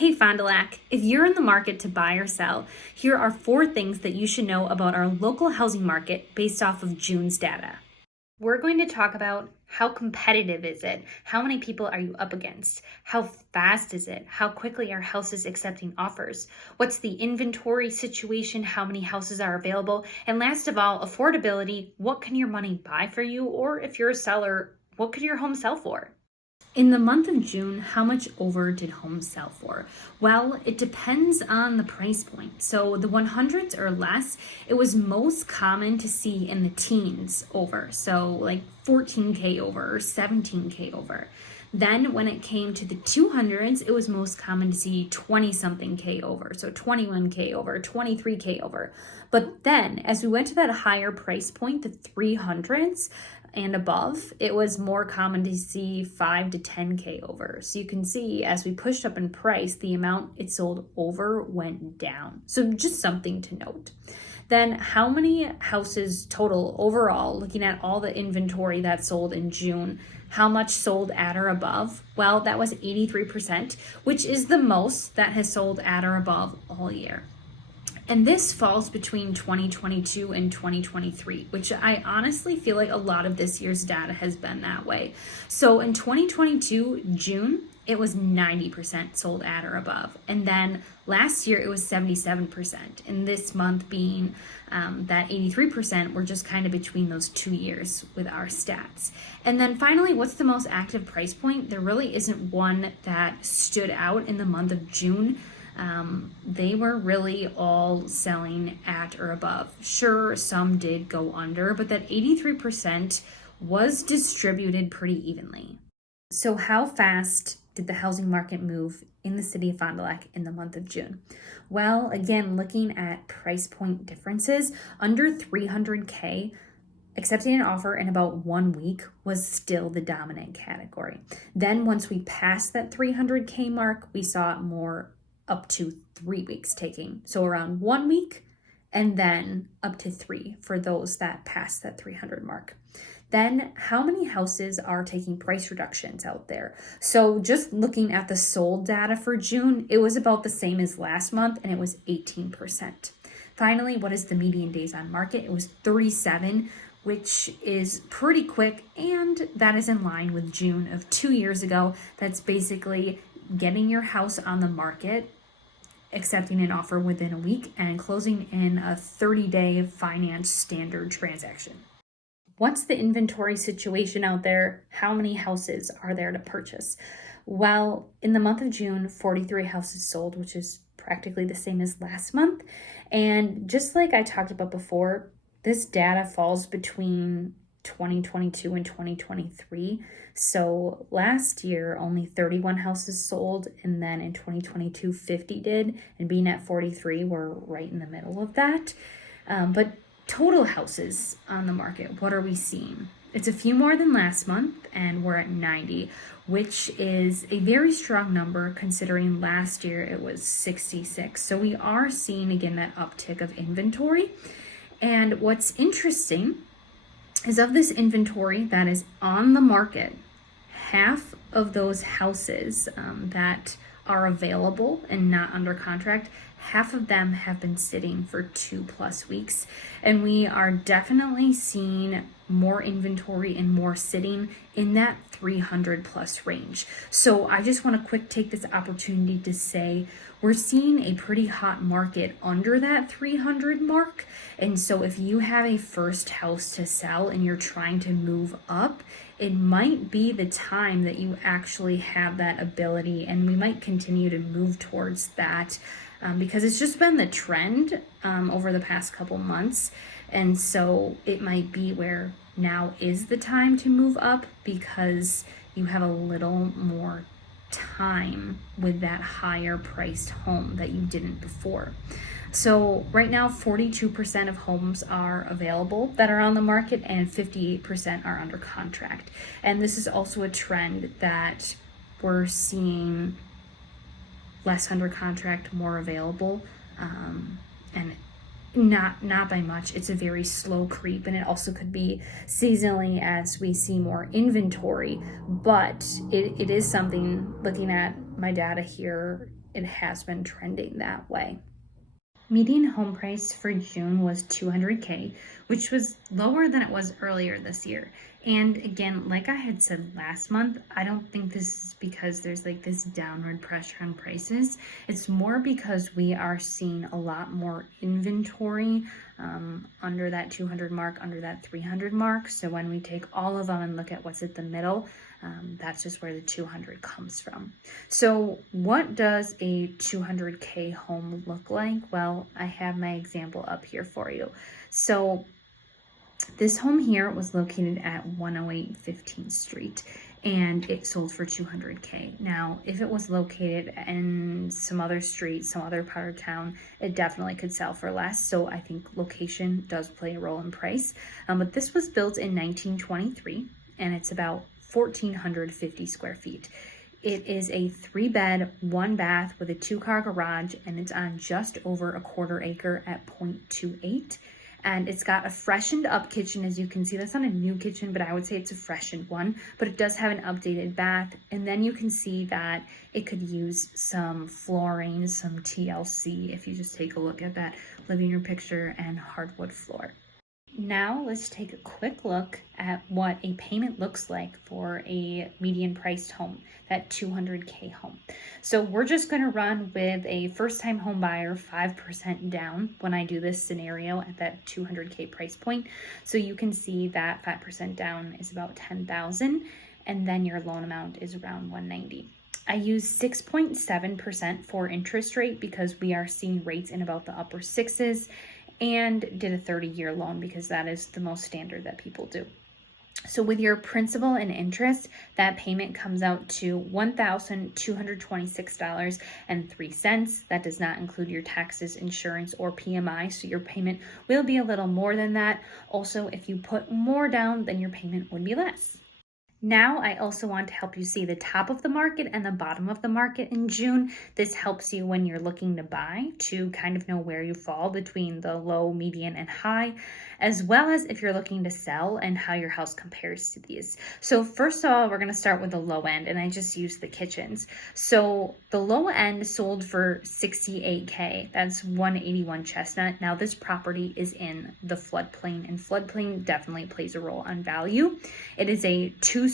Hey Fond du Lac, if you're in the market to buy or sell, here are 4 things that you should know about our local housing market based off of June's data. We're going to talk about how competitive is it? How many people are you up against? How fast is it? How quickly are houses accepting offers? What's the inventory situation? How many houses are available? And last of all, affordability. What can your money buy for you? Or if you're a seller, what could your home sell for? In the month of June, how much over did homes sell for? Well, it depends on the price point. So the 100s or less, it was most common to see in the teens over. So like 14K over or 17K over. Then when it came to the 200s, it was most common to see 20 something K over. So 21K over, 23K over. But then as we went to that higher price point, the 300s, and above, it was more common to see 5 to 10K over. So you can see as we pushed up in price, the amount it sold over went down. So just something to note. Then how many houses total overall, looking at all the inventory that sold in June, how much sold at or above? Well, that was 83%, which is the most that has sold at or above all year. And this falls between 2022 and 2023, which I honestly feel like a lot of this year's data has been that way. So in 2022, June, it was 90% sold at or above. And then last year, it was 77%. And this month being that 83%, we're just kind of between those 2 years with our stats. And then finally, what's the most active price point? There really isn't one that stood out in the month of June. They were really all selling at or above. Sure, some did go under, but that 83% was distributed pretty evenly. So how fast did the housing market move in the city of Fond du Lac in the month of June? Well, again, looking at price point differences, under 300K, accepting an offer in about 1 week was still the dominant category. Then once we passed that 300K mark, we saw it more up to 3 weeks taking. So around 1 week and then up to 3 for those that passed that 300 mark. Then how many houses are taking price reductions out there? So just looking at the sold data for June, it was about the same as last month and it was 18%. Finally, what is the median days on market? It was 37, which is pretty quick, and that is in line with June of 2 years ago. That's basically getting your house on the market, accepting an offer within a week, and closing in a 30-day finance standard transaction. What's the inventory situation out there? How many houses are there to purchase? Well, in the month of June, 43 houses sold, which is practically the same as last month. And just like I talked about before, this data falls between 2022 and 2023. So last year, only 31 houses sold, and then in 2022, 50 did, and being at 43, we're right in the middle of that. But total houses on the market, what are we seeing? It's a few more than last month, and we're at 90, which is a very strong number considering last year it was 66. So we are seeing, again, that uptick of inventory. And what's interesting is of this inventory that is on the market, half of those houses that are available and not under contract, half of them have been sitting for 2+ weeks. And we are definitely seeing more inventory and more sitting in that 300+ range. So I just want to take this opportunity to say we're seeing a pretty hot market under that 300 mark. And so if you have a first house to sell and you're trying to move up, it might be the time that you actually have that ability, and we might continue to move towards that because it's just been the trend over the past couple months. And so it might be where now is the time to move up because you have a little more time with that higher priced home that you didn't before. So right now, 42% of homes are available that are on the market and 58% are under contract. And this is also a trend that we're seeing less under contract, more available, and not by much. It's a very slow creep, and it also could be seasonally as we see more inventory, but it is something, looking at my data here, it has been trending that way. Median home price for June was $200K, which was lower than it was earlier this year. And again, like I had said last month, I don't think this is because there's like this downward pressure on prices. It's more because we are seeing a lot more inventory under that 200 mark, under that 300 mark. So when we take all of them and look at what's at the middle, that's just where the 200 comes from. So what does a 200K home look like? Well, I have my example up here for you. So this home here was located at 108 15th Street and it sold for 200K. Now, if it was located in some other street, some other part of town, it definitely could sell for less. So I think location does play a role in price. But this was built in 1923 and it's about 1,450 square feet. It is a 3-bed, 1-bath with a 2-car garage, and it's on just over a 1/4 acre at 0.28. And it's got a freshened up kitchen, as you can see. That's not a new kitchen, but I would say it's a freshened one, but it does have an updated bath. And then you can see that it could use some flooring, some TLC, if you just take a look at that living room picture, and hardwood floor. Now let's take a quick look at what a payment looks like for a median priced home, that 200K home. So we're just going to run with a first-time home buyer 5% down when I do this scenario at that 200K price point. So you can see that 5% down is about $10,000, and then your loan amount is around $190. I use 6.7% for interest rate because we are seeing rates in about the upper sixes, and did a 30-year loan because that is the most standard that people do. So with your principal and interest, that payment comes out to $1,226.03. That does not include your taxes, insurance, or PMI, so your payment will be a little more than that. Also, if you put more down, then your payment would be less. Now, I also want to help you see the top of the market and the bottom of the market in June. This helps you when you're looking to buy to kind of know where you fall between the low, median, and high, as well as if you're looking to sell and how your house compares to these. So first of all, we're going to start with the low end, and I just used the kitchens. So the low end sold for $68K. That's 181 Chestnut. Now, this property is in the floodplain, and floodplain definitely plays a role on value. It is a 2-story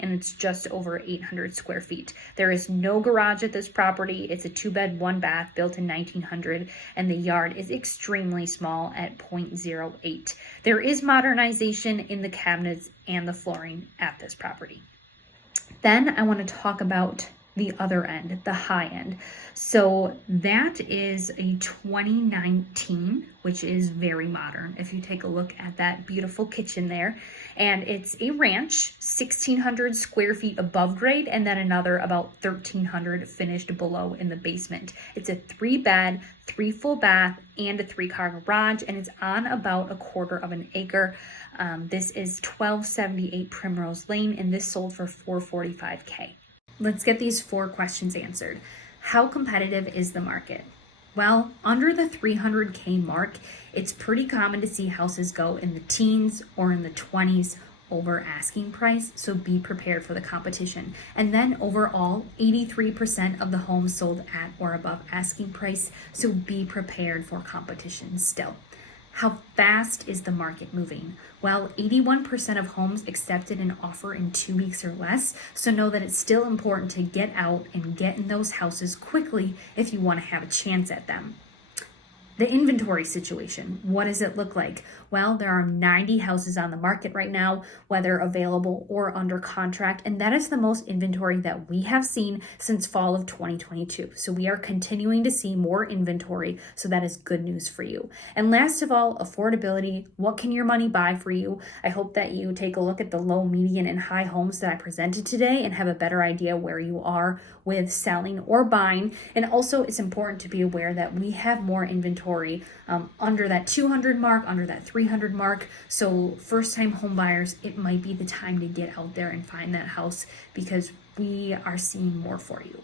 and it's just over 800 square feet. There is no garage at this property. It's a 2-bed, 1-bath built in 1900, and the yard is extremely small at 0.08. There is modernization in the cabinets and the flooring at this property. Then I want to talk about the other end, the high end. So that is a 2019, which is very modern. If you take a look at that beautiful kitchen there, and it's a ranch, 1,600 square feet above grade, and then another about 1,300 finished below in the basement. It's a 3-bed, 3 full bath, and a 3-car garage, and it's on about a 1/4 acre. This is 1278 Primrose Lane, and this sold for $445K. Let's get these 4 questions answered. How competitive is the market? Well, under the 300K mark, it's pretty common to see houses go in the teens or in the 20s over asking price, so be prepared for the competition. And then overall, 83% of the homes sold at or above asking price, so be prepared for competition still. How fast is the market moving? Well, 81% of homes accepted an offer in 2 weeks or less, so know that it's still important to get out and get in those houses quickly if you want to have a chance at them. The inventory situation, what does it look like? Well, there are 90 houses on the market right now, whether available or under contract, and that is the most inventory that we have seen since fall of 2022. So we are continuing to see more inventory, so that is good news for you. And last of all, affordability. What can your money buy for you? I hope that you take a look at the low, median, and high homes that I presented today and have a better idea where you are with selling or buying. And also, it's important to be aware that we have more inventory under that 200 mark, under that 300 mark. So first-time home buyers, it might be the time to get out there and find that house because we are seeing more for you.